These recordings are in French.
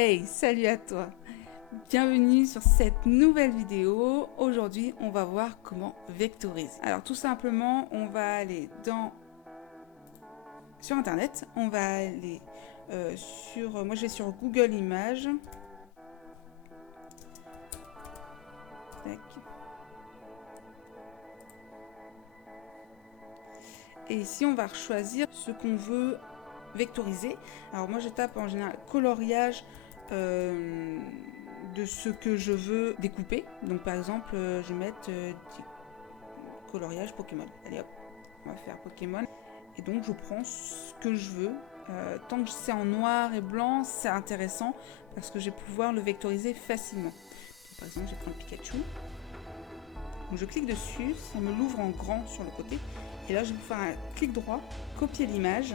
Hey, salut à toi. Bienvenue sur cette nouvelle vidéo. Aujourd'hui, on va voir comment vectoriser. Alors tout simplement, on va aller sur internet, on va aller moi je vais sur Google Images. Tac. Et ici, on va choisir ce qu'on veut vectoriser. Alors moi je tape en général coloriage de ce que je veux découper. Donc par exemple, je vais mettre coloriage Pokémon. Allez hop, on va faire Pokémon. Et donc je prends ce que je veux. Tant que c'est en noir et blanc, c'est intéressant parce que je vais pouvoir le vectoriser facilement. Donc, par exemple, je vais prendre Pikachu. Donc je clique dessus, ça me l'ouvre en grand sur le côté. Et là, je vais faire un clic droit, copier l'image.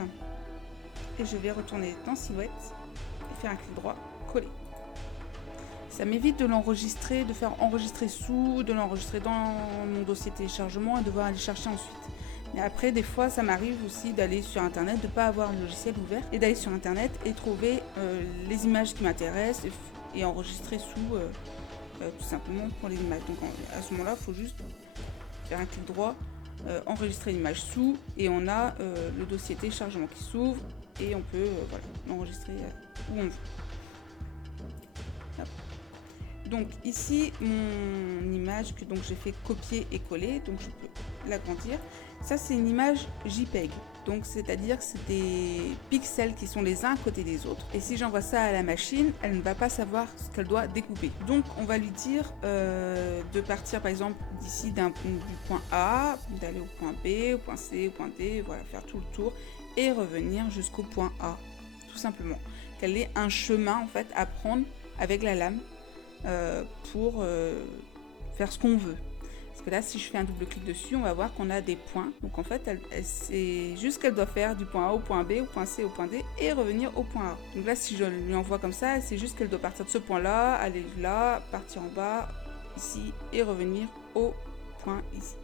Et je vais retourner dans Silhouette et faire un clic droit, coller. Ça m'évite de l'enregistrer, de faire enregistrer sous, de l'enregistrer dans mon dossier téléchargement et de devoir aller chercher ensuite. Mais après, des fois, ça m'arrive aussi d'aller sur Internet, de ne pas avoir le logiciel ouvert et d'aller sur Internet et trouver les images qui m'intéressent et enregistrer sous, tout simplement pour les images. Donc à ce moment-là, il faut juste faire un clic droit, enregistrer l'image sous et on a le dossier téléchargement qui s'ouvre et on peut voilà, l'enregistrer où on veut. Hop. Donc ici, mon image que j'ai fait copier et coller, donc je peux l'agrandir. Ça, c'est une image JPEG. Donc, c'est-à-dire que c'est des pixels qui sont les uns à côté des autres. Et si j'envoie ça à la machine, elle ne va pas savoir ce qu'elle doit découper. Donc, on va lui dire de partir, par exemple, d'ici du point A, d'aller au point B, au point C, au point D, voilà, faire tout le tour et revenir jusqu'au point A, tout simplement. Qu'elle ait un chemin, en fait, à prendre avec la lame pour faire ce qu'on veut. Parce que là, si je fais un double clic dessus, on va voir qu'on a des points. Donc en fait, c'est juste qu'elle doit faire du point A au point B, au point C, au point D et revenir au point A. Donc là, si je lui envoie comme ça, c'est juste qu'elle doit partir de ce point-là, aller là, partir en bas, ici, et revenir au point ici.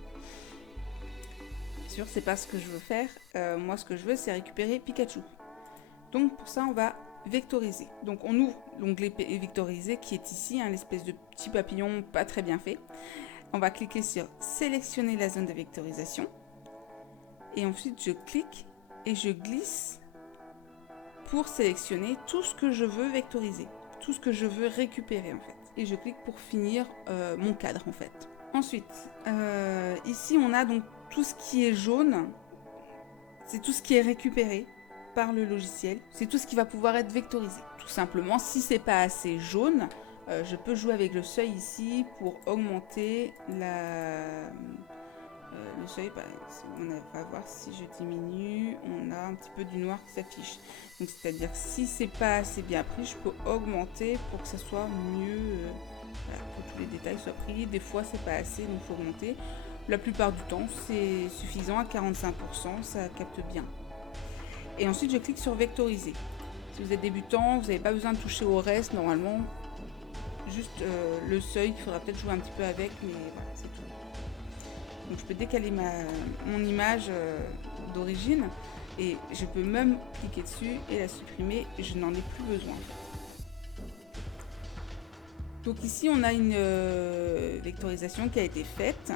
Bien sûr, c'est pas ce que je veux faire. Moi, ce que je veux, c'est récupérer Pikachu. Donc pour ça, on va vectoriser. Donc on ouvre l'onglet vectoriser qui est ici, hein, l'espèce de petit papillon pas très bien fait. On va cliquer sur sélectionner la zone de vectorisation et ensuite je clique et je glisse pour sélectionner tout ce que je veux vectoriser, tout ce que je veux récupérer en fait. Et je clique pour finir mon cadre en fait. Ensuite, ici on a donc tout ce qui est jaune, c'est tout ce qui est récupéré par le logiciel, c'est tout ce qui va pouvoir être vectorisé. Tout simplement, si c'est pas assez jaune, je peux jouer avec le seuil ici pour augmenter le seuil. On va voir si je diminue, on a un petit peu du noir qui s'affiche. Donc c'est-à-dire si c'est pas assez bien pris, je peux augmenter pour que ça soit mieux, voilà, que tous les détails soient pris. Des fois c'est pas assez, donc il faut augmenter. La plupart du temps c'est suffisant, à 45%, ça capte bien. Et ensuite je clique sur vectoriser. Si vous êtes débutant, vous n'avez pas besoin de toucher au reste normalement. Juste le seuil qu'il faudra peut-être jouer un petit peu avec, mais voilà, c'est tout. Donc je peux décaler mon image d'origine et je peux même cliquer dessus et la supprimer, je n'en ai plus besoin. Donc ici on a une vectorisation qui a été faite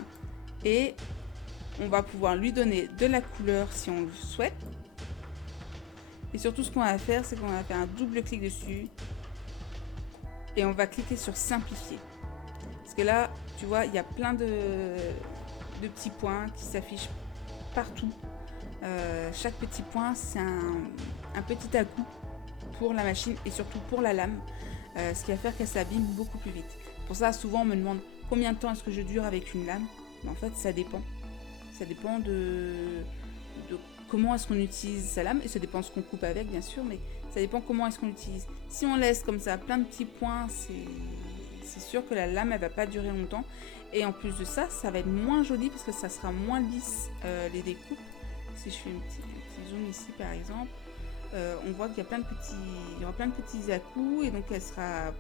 et on va pouvoir lui donner de la couleur si on le souhaite. Et surtout ce qu'on va faire, c'est qu'on va faire un double clic dessus et on va cliquer sur simplifier. Parce que là, tu vois, il y a plein de petits points qui s'affichent partout. Chaque petit point, c'est un petit à-coup pour la machine et surtout pour la lame, ce qui va faire qu'elle s'abîme beaucoup plus vite. Pour ça, souvent, on me demande combien de temps est-ce que je dure avec une lame. Mais en fait, ça dépend. Ça dépend de comment est-ce qu'on utilise sa lame et ça dépend de ce qu'on coupe avec, bien sûr, mais ça dépend comment est-ce qu'on l'utilise. Si on laisse comme ça plein de petits points, c'est sûr que la lame elle va pas durer longtemps et en plus de ça, ça va être moins joli parce que ça sera moins lisse les découpes. Si je fais un petit zoom ici par exemple, on voit qu'il y a plein de il y aura plein de petits à-coups et donc elle sera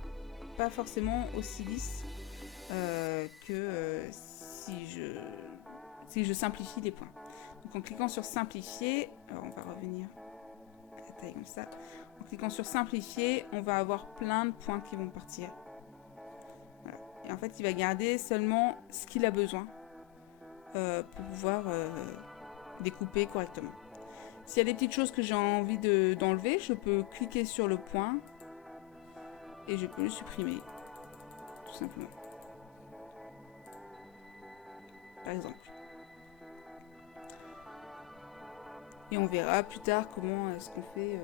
pas forcément aussi lisse que si je simplifie les points. Donc en cliquant sur simplifier, alors on va revenir à la taille comme ça. En cliquant sur simplifier, on va avoir plein de points qui vont partir. Voilà. Et en fait, il va garder seulement ce qu'il a besoin pour pouvoir découper correctement. S'il y a des petites choses que j'ai envie d'enlever, je peux cliquer sur le point et je peux le supprimer, tout simplement. Par exemple. Et on verra plus tard comment est-ce qu'on fait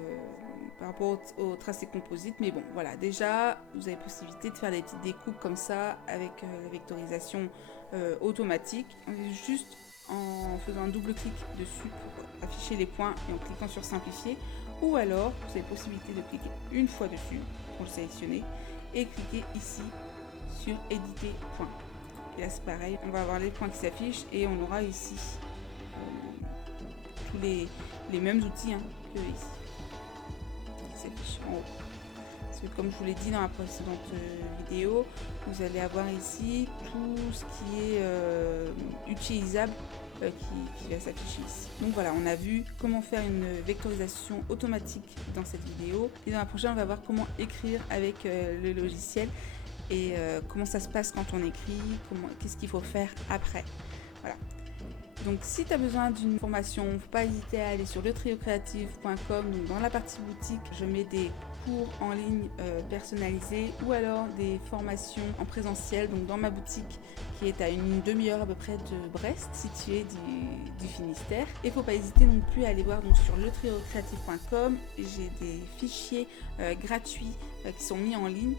par rapport au tracé composite. Mais bon, voilà, déjà, vous avez possibilité de faire des petites découpes comme ça avec la vectorisation automatique. Juste en faisant un double clic dessus pour afficher les points et en cliquant sur simplifier. Ou alors, vous avez possibilité de cliquer une fois dessus pour le sélectionner et cliquer ici sur éditer point. Et là, c'est pareil, on va avoir les points qui s'affichent et on aura ici tous les mêmes outils que ici. Qui s'affichent en haut. Parce que comme je vous l'ai dit dans la précédente vidéo, vous allez avoir ici tout ce qui est utilisable qui va s'afficher ici. Donc voilà, on a vu comment faire une vectorisation automatique dans cette vidéo. Et dans la prochaine, on va voir comment écrire avec le logiciel et comment ça se passe quand on écrit, qu'est-ce qu'il faut faire après. Voilà. Donc si tu as besoin d'une formation, il ne faut pas hésiter à aller sur letriocreative.com. Donc dans la partie boutique, je mets des cours en ligne personnalisés ou alors des formations en présentiel, donc dans ma boutique qui est à une demi-heure à peu près de Brest, située du Finistère. Et il ne faut pas hésiter non plus à aller voir donc, sur letriocreative.com. J'ai des fichiers gratuits qui sont mis en ligne.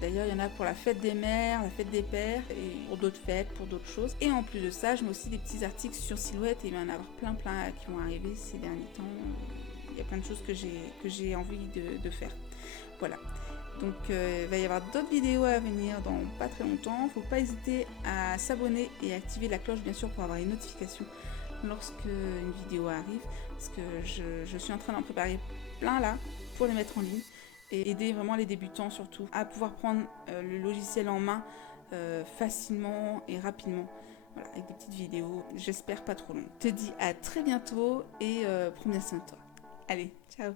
D'ailleurs, il y en a pour la fête des mères, la fête des pères, et pour d'autres fêtes, pour d'autres choses. Et en plus de ça, je mets aussi des petits articles sur Silhouette et il va y en avoir plein qui vont arriver ces derniers temps. Il y a plein de choses que j'ai envie de faire. Voilà. Donc, il va y avoir d'autres vidéos à venir dans pas très longtemps. Il ne faut pas hésiter à s'abonner et à activer la cloche, bien sûr, pour avoir les notifications lorsque une vidéo arrive. Parce que je suis en train d'en préparer plein là pour les mettre en ligne. Et aider vraiment les débutants surtout à pouvoir prendre le logiciel en main facilement et rapidement. Voilà, avec des petites vidéos, j'espère pas trop longues. Je te dis à très bientôt et prends bien soin de toi. Allez, ciao!